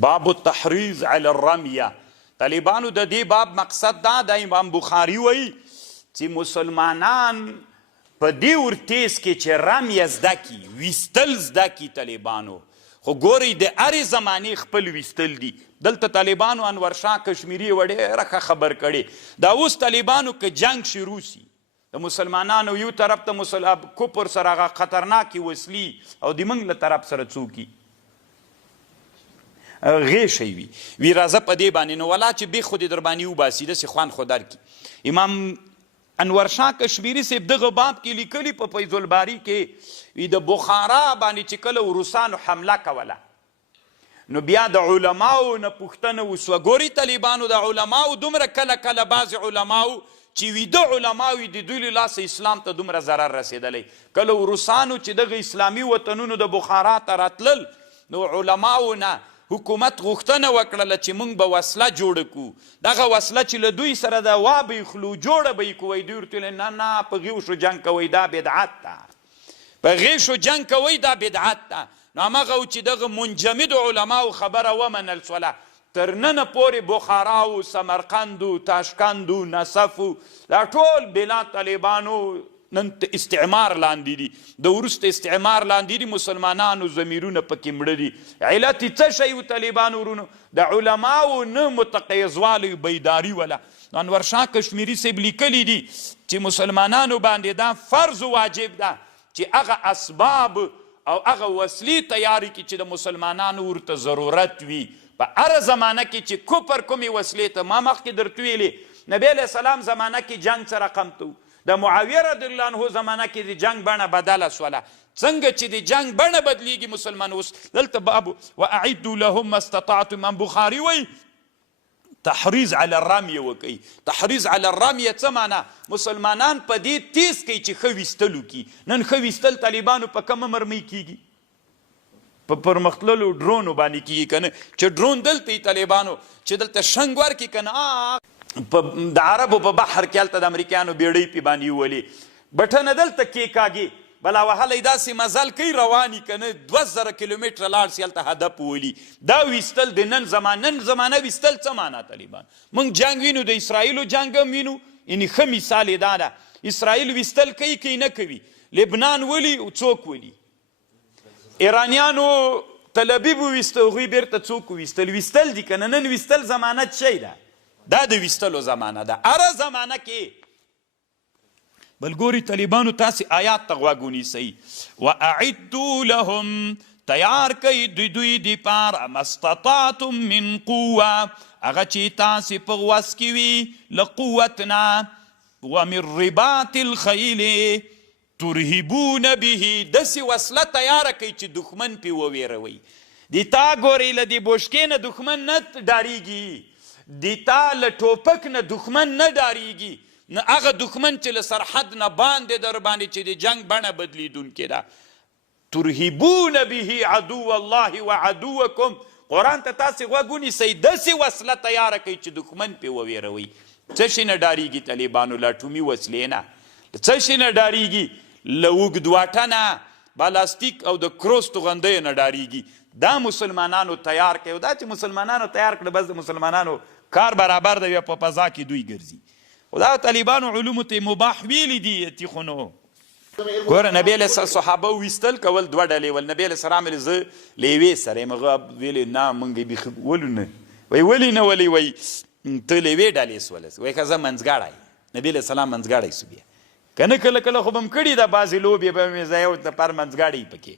باب التحریض علی الرمیه. طالبانو د دې باب مقصد دا د امام بخاري وایي چې مسلمانان په دې ورتیز کې چې رمیه زده کي ویستل زده کي طالبانو، خو ګورئ د هرې زمانې خپل ویستل دي. دلته طالبانو انور شاه کشمیري یوه ډېره ښه خبر کړې. دا اوس طالبانو که جنگ شروع سي د مسلمانانو یو طرف ته کفر سره هغه خطرناکې وسلې او د موږ له طرف سره څوکي غیشی وی راځه په دې باندې نو ولا چې بې خو دې در باندې وباسي داسې خوند خو درکړي. امام انور شاه کشمیري صاحب دغه باب کې لیکلي په فیض الباري کې وی د بخارا باندې چې کله روسانو حمله کوله نو بیا د علماو نه پوښتنه وسوه. ګوري طالبانو د علماو دومره کله کله بعضې علماو چې ویده علماوي د دوی له لاسه اسلام ته دومره ضرر رسېدلی. کله روسانو چې دغه اسلامي وطنونو د بخارا ته راتلل نو علماو نه حکومت غوښتنه وکړله چې موږ به وسله جوړه کړو. دغه وسله چې له دوی سره د وا به یې خلو جوړه به یې کوئ. دوی ورته ویل نه په غیوشو جنګ کوئ دا بدعت ده، په غیشو جنګ کوئ دا بدعت ده. نو همغه و چې دغه منجمدو علماو خبره ومنل سوله. تر ننه پورې بخارا و سمرقند و تاشکند و نصف و دا ټول بلاد طالبانو نن استعمار لاندې دي، د وروسته استعمار لاندې دي، مسلمانانو ضمیرونه پکې مړه دي. علت یې څه شی و طالبانو ورونو؟ د علماو نه متقیزوالی بیداري وله. انور شاه کشمیري صاحب لیکلی دي چې مسلمانانو باندې دا فرض واجب ده چې هغه اسباب او هغه وسلې تیاری کړي چې د مسلمانانو ورته ضرورت وي. په هره زمانه کې چې کفر کومې وسلې ته ما مخکې درته ویلې نبی علیه السلام زمانه کې جنګ څه رقم ته د معاویه رضی الله عنه زمانه کې د جنگ بڼه بدله سوله. څنګه چې د جنگ بڼه بدلیږي مسلمان اوس دلته باب واعدوا لهم ما استطعتم. امام بخاري وایي تحریض علی الرمیه وکوي. تحریض علی الرمیه څه معنا؟ مسلمانان په دې تیز کوي چې ښه ویستل وکړي. نن ښه ویستل طالبانو په کومه مرمۍ کیږي؟ په پرمختللو ډرونو باندې کیږي که نه؟ چې ډرون دلته طالبانو چې دلته شنګ ورکړي که نه د عربو په بحر کې هلته د امریکایانو بیړۍ پې باندې وولي بټنه دلته کېکاږي بلا وهلی داسې مزل کوي رواني که نه 2000 کیلومتره لاړ سي هلته هدف وولي. دا ویستل د نن زمانه ویستل څه معنا طالبان؟ موږ جنګ وینو، د اسرائیلو جنګ هم وینو. یعنې ښه مثال یې دا ده اسرائیل ویستل کوي که نه کوي. لبنان ولي څوک ولي؟ ایرانیانو تل ابیب وویسته هغوی بیرته څوک ویستل دي که نه؟ نن ویستل زمانه څه شی ده؟ دا د ویستلو زمانه ده. هره زمانه کې بل ګوري طالبانو تاسې آیات ته غوږ ونیسئ. واعدوا لهم تیار کوئ دوی دپاره ما استطعتم من قوه هغه چې تاسې په وس کې وي له قوت نه ومن رباط الخیل ترهبون به داسې وسله تیاره کوئ چې دښمن پې وویروئ. د تا ګورئ له دې بوشکې نه دښمن نه ډارېږي، دیتا له ټوپک نه دښمن نه ډارېږي، نه هغه دښمن چې له سرحد نه باندې در باندې چې د جنګ بڼه بدلیدونکې ده. ترهبون به عدو الله وعدوکم. قرآن ته تاسې غوږ ونیسئ داسې وسله تیاره کوئ چې دښمن پې وویروئ. څه شي نه ډارېږي طالبانو؟ له اټومي وسلې نه. څه شي نه ډارېږي؟ له اوږد واټه نه، بالاستیک او د کروس توغندیو نه ډارېږي. دا مسلمانانو تیار کوي. دا چې مسلمانانو تیار کړه بس د مسلمانانو کار برابر دی، په فضا کې دوی ګرځي. خو دا طالبانو علومو ته مباح ویلي دي یتي خو نو. ګوره نبی علیه صحابه ویستل کول دوه ډلې ول. نبی علیه السلام ویل زه له یوې سره یم. هغه ویلې نه موږ بیخي ولو نه. وایي ولې نه ولې؟ وایي ته له یوې ډلې سولس. وایي که زه منځګړی. نبی علیه السلام منځګړی سو. بیا که نه کله کله خو به م کړي ده بعضې لوبې به مې زه یو نفر منځګړی پکې